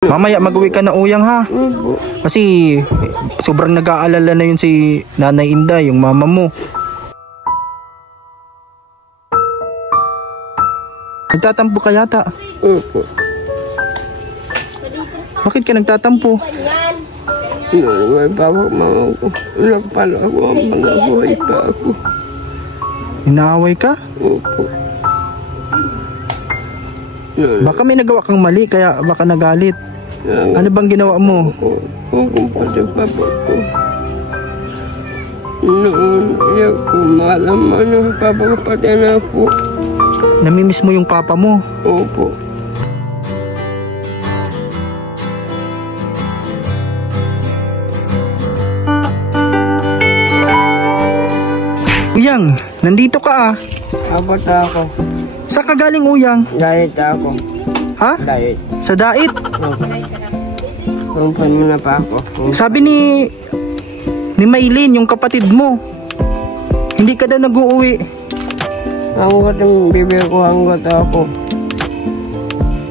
Mamaya mag-uwi ka na, Uyang, ha? Opo. Kasi sobrang nag-aalala na yun si Nanay Inday, yung mama mo. Nagtatampo ka yata. Opo. Bakit ka nagtatampo? May bawa mga ko. Nagpalo ako ang mga buhay pa ako. Inaaway ka? Opo. Baka may nagawa kang mali kaya baka nagalit. Ano bang ginawa mo? Kung pati papa ko. Noon, iyak ko malaman ng papa ko pati na po. Namimiss mo yung papa mo? Opo. Uyang, nandito ka ah. Abot ako. Saan ka galing, Uyang? Diet ako. Ha? Diet. Sa dait? Opo. Kumpan mo na pa ako. Sabi ni Maylin, yung kapatid mo, hindi ka daw nag-uuwi. Hanggot yung bibig ko, hanggot ako.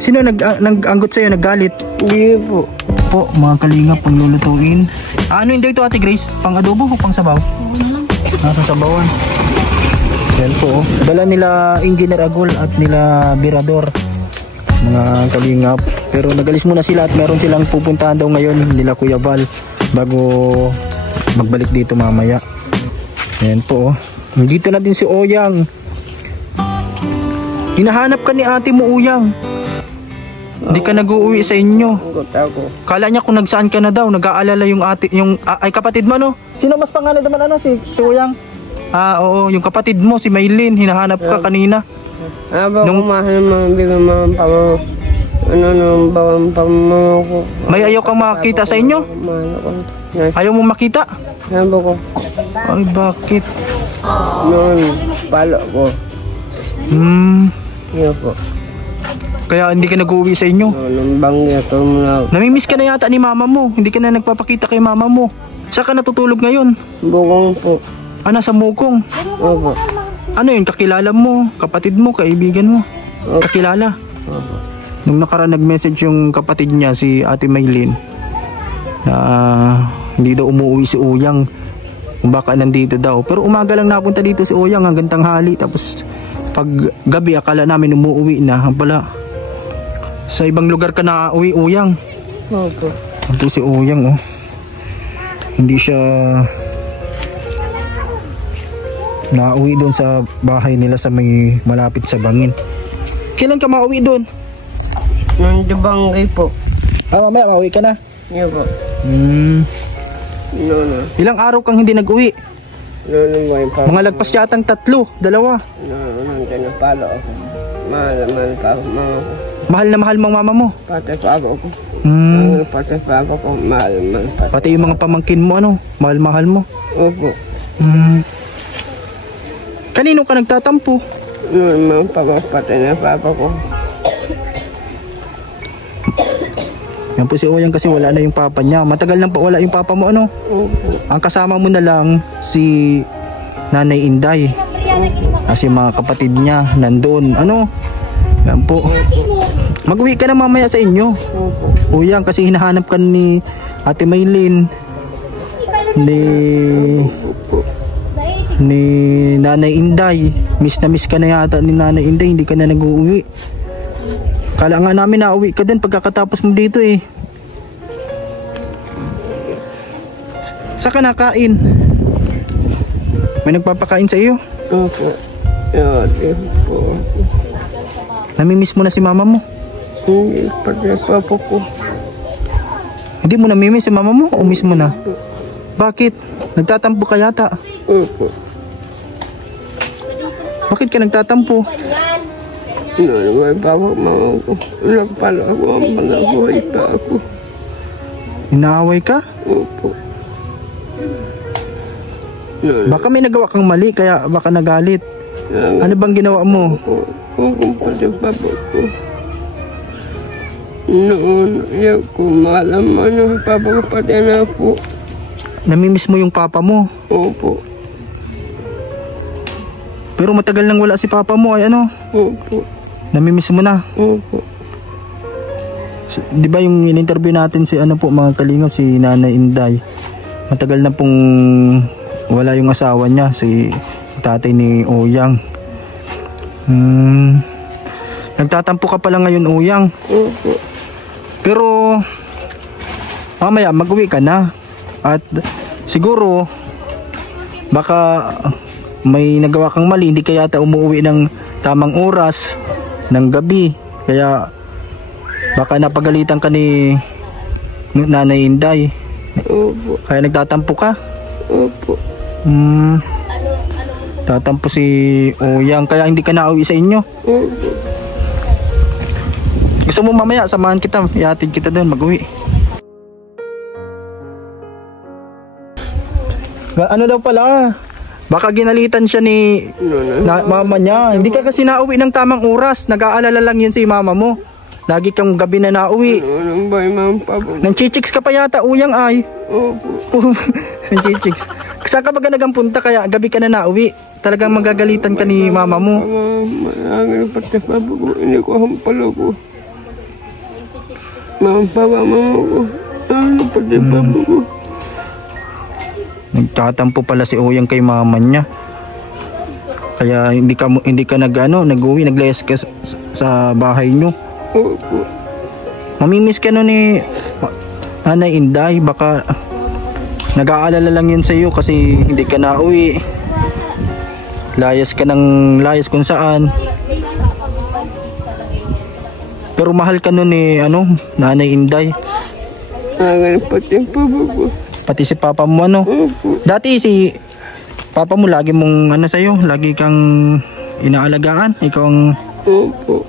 Sino nag-anggot sa'yo, naggalit? Hindi po. Po, mga kalinga, pang lulutuin. Ano yun daw ito, Ate Grace? Pang adobo o pang sabaw? Nasa sabawan. Yan po. Dala nila Engineer Agol at nila Birador, mga kalingap. Pero nagalis muna sila at meron silang pupuntahan daw ngayon nila Kuya Val bago magbalik dito mamaya. Yan po. Dito na din si Oyang. Hinahanap ka ni ate mo, Uyang. Hindi ka nag-uuwi sa inyo. Hanggot ako. Kala niya kung nagsaan ka na daw, nag-aalala yung ate, ay kapatid mo, no? Sino mas pangalan naman, ano, si Uyang? Oo, yung kapatid mo, si Maylin, hinahanap ka kanina. Aba ko mahal mga bibig mga pamo. Ano nung bawang pamo ko. May ayaw kang makita sa inyo? Mahal ako. Ayaw mo makita? Aba ko. Ay, bakit? Noon, palo ko. Iyo po. Kaya hindi ka nag-uwi sa inyo? Noong bangya ko muna. Namimiss ka na yata ni mama mo. Hindi ka na nagpapakita kay mama mo. Saan ka natutulog ngayon? Bukong po. Nasa Mukong. Opo. Ano yun? Kakilala mo? Kapatid mo? Kaibigan mo? Kakilala? Opo. Nung nakaraan nag-message yung kapatid niya, si Ate Maylin, na hindi daw umuwi si Uyang. Kung baka nandito daw. Pero umaga lang napunta dito si Uyang hanggang tanghali. Tapos pag gabi akala namin umuwi na. Pala sa ibang lugar ka na uwi, Uyang. Opo. Ito si Uyang, oh. Hindi siya nauwi doon sa bahay nila sa may malapit sa Bangin. Kailan ka mauwi doon? Nung dibangay po. Mamaya mauwi ka na. Iyo po. No. Ilang araw kang hindi nag-uwi? Noon pa. Mga lagpas yatang 3, 2. Nandiyan na palo ako. Mahal pa ako mga ko. Mahal na mahal mong mama mo. Pati pa ako. Pati pa ako mahal pa. Pati yung mga pamangkin mo, ano? Mahal-mahal mo. Opo. Kanino ka nagtatampo? Noon mga pagpapatay na papa ko. Yan po si Oyang kasi wala na yung papa niya. Matagal nang wala yung papa mo, ano? Opo. Ang kasama mo na lang si Nanay Inday. Kasi mga kapatid niya nandun, ano? Yan po. Mag-uwi ka na mamaya sa inyo. Opo. Oyang, kasi hinahanap ka ni Ate Maylin, ni Nanay Inday. Miss na miss ka na yata ni Nanay Inday. Hindi ka na nag-uuwi. Kala nga namin na uwi ka din pagkakatapos mo dito eh. Saan ka nakain? May nagpapakain sa iyo? Opo. Yun po. Namimiss mo na si mama mo? Hindi, pati papa ko. Hindi mo namimiss si mama mo o miss mo na? Bakit? Nagtatampo ka yata. Opo. Bakit ka nagtatampo? May bawa mga ko. Nagpalo ako ang mga buhay pa ako. Inaaway ka? Opo. Baka may nagawa kang mali kaya baka nagalit. Ano bang ginawa mo? Kung pati papa ko. Noon, iyak ko malaman ng papa ko pati na po. Namimiss mo yung papa mo? Opo. Pero matagal nang wala si papa mo ay ano? Opo. Namimiss mo na? Opo. Di ba yung in-interview natin si ano po mga kalingap, si Nanay Inday. Matagal na pong wala yung asawa niya, si tatay ni Oyang. Nagtatampo ka pala ngayon, Oyang. Opo. Pero mamaya mag-uwi ka na. At siguro baka may nagawa kang mali, hindi ka yata umuwi ng tamang oras ng gabi. Kaya baka napagalitan ka ni Nanay Inday. Opo. Kaya nagtatampo ka? Opo. Tatampo si Oyang, kaya hindi ka nauwi sa inyo. Opo. Gusto mo mamaya samahan kita, ihatid kita doon mag-uwi. Ano daw pala, baka ginalitan siya ni mama niya. Hindi ka kasi nauwi ng tamang oras. Nag-aalala lang yun si mama mo. Lagi kang gabi na nauwi. Anong ba yung mga pabo? Nang-chichicks ka pa yata, Uyang ay. Opo. Nang-chichicks. Saan ka ba nagpunta kaya gabi ka na nauwi? Talagang magagalitan ka ni mama mo. Ang pati pabo ko, hindi ko hampalo ko. Mga paba mama ko. Ano pati pabo ko. Nagtatampo pala si Oyang kay mama niya. Kaya hindi ka nag-uwi, naglayas ka sa bahay niyo. Opo. Mamimiss ka no ni Nanay Inday, baka nag-aalala lang yun sa iyo kasi hindi ka nauwi. Layas ka ng layas kung saan. Pero mahal ka no ni Nanay Inday. Ang pati pabo ko. Pati si papa mo Opo. Dati si papa mo lagi mong sa'yo, lagi kang inaalagaan. Ikaw ang Opo.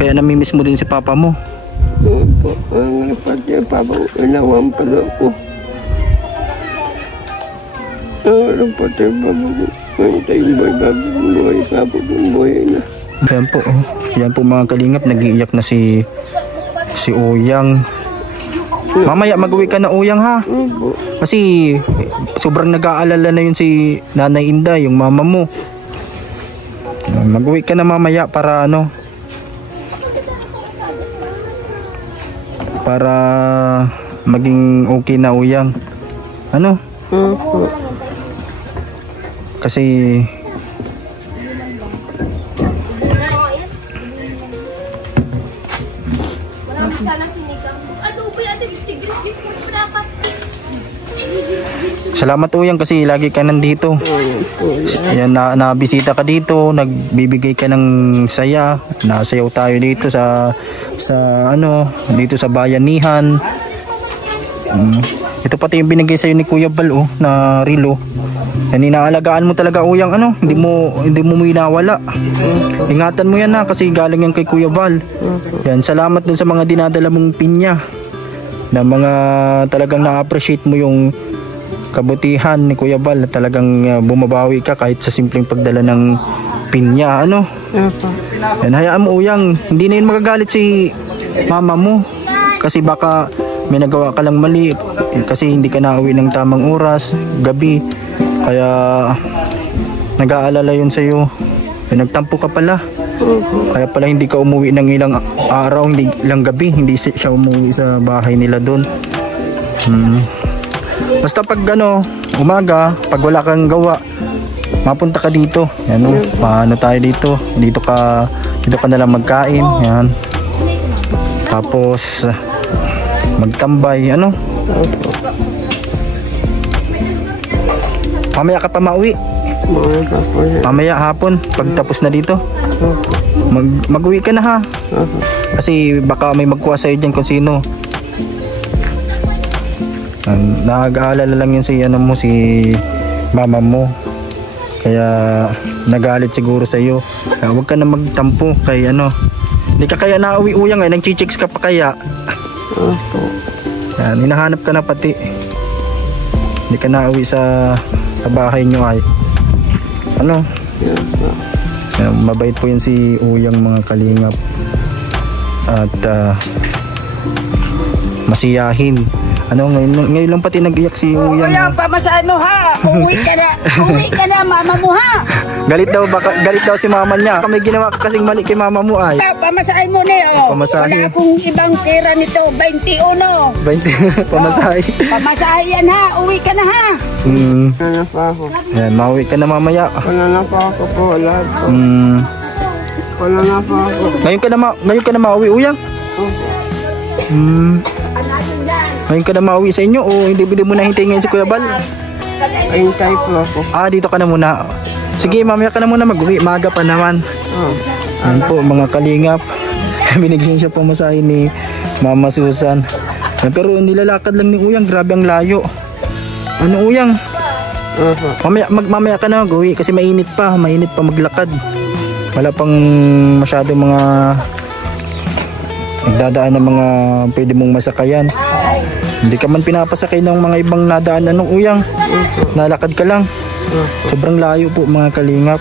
kaya namimiss mo din si papa mo. Opo. Ang pati pabo ko, inawang pala ko. Ang pati pabo ko, ngayon tayong buhay pabo ko, buhay na. Yan po, yan po mga kalingap, nag-iiyak na si Oyang. Mamaya mag-uwi ka na, Oyang, ha? Opo. Kasi sobrang nag-aalala na yun si Nanay Inday, yung mama mo. Mag-uwi ka na mamaya para para maging okay na, Oyang. Opo. Kasi salamat, Oyang, kasi lagi ka nandito. Yan, nabisita ka dito, nagbibigay ka ng saya. Nasayaw tayo dito sa dito sa bayanihan. Ito pati yung binigay sa'yo ni Kuya Bal, na rilo. Yan, inaalagaan mo talaga, Oyang, hindi mo inawala. Ingatan mo yan, kasi galing yan kay Kuya Bal. Yan, salamat dun sa mga dinadala mong pinya. Na mga talagang na-appreciate mo yung kabutihan ni Kuya Bal. Talagang bumabawi ka kahit sa simpleng pagdala ng pinya. Opo. Yan, hayaan mo, Oyang, hindi na yun magagalit si mama mo. Kasi baka may nagawa ka lang mali. Kasi hindi ka nauwi ng tamang oras, gabi. Kaya nag-aalala yun sa'yo. Nagtampo ka pala. Kaya pala hindi ka umuwi ng ilang araw, ilang gabi. Hindi siya umuwi sa bahay nila doon. Basta pag umaga, pag wala kang gawa, mapunta ka dito. Yan, paano tayo dito? Dito ka na lang magkain. Yan. Tapos magtambay, Mamaya ka pa mauwi. Mamaya hapon, pagtapos na dito. Mag-uwi ka na, ha? Kasi baka may magkuha sa'yo dyan kung sino. Nag-aalala lang yun si si mama mo. Kaya nagalit siguro sa'yo. Kaya huwag ka na magtampo kay Hindi ka kaya nauwi, Oyang, nag-chichicks ka pa kaya. Yan, hinahanap ka na pati. Hindi ka nauwi sa bahay nyo ay. Mabait po yun si Oyang, mga kalingap. At masiyahin. Ano, ngayon lang pati nag-iyak si Uyang. Kuya, pamasahe mo ha. Uwi ka na. Uwi ka na, mama mo ha. Galit daw si mama niya. May ginawa ka kasing mali kay mama mo ay. Pamasahe mo na oh. Pamasahe. Wala akong ibang pera nito. 21. 20 pamasahe. Pamasahe yan ha. Uwi ka na ha. Wala na pa ako. Ayan, mauwi ka na mamaya. Wala na pa ako po. Wala po. Wala na pa ako. Ngayon ka na mauwi, Uyang? Ngayon ka na mauwi sa inyo o hindi mo na hintayin ngayon si Kuya Bal? Hintay po ako. Dito ka na muna. Sige, mamaya ka na muna mag-uwi. Maaga pa naman. Yan po, mga kalingap. Binigyan siya pamasahe ni Mama Susan. Pero nilalakad lang ni Uyang. Grabe ang layo. Ano, Uyang? Mamaya ka na mag-uwi kasi mainit pa. Mainit pa maglakad. Wala pang masyado mga nagdadaan ng mga pwede mong masakayan. Hindi ka man pinapasakay ng mga ibang nadaan. Anong Uyang? Nalakad ka lang. Sobrang layo po mga kalingap.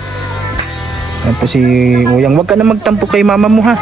Yan po si Uyang. Huwag ka na magtampo kay mama mo ha.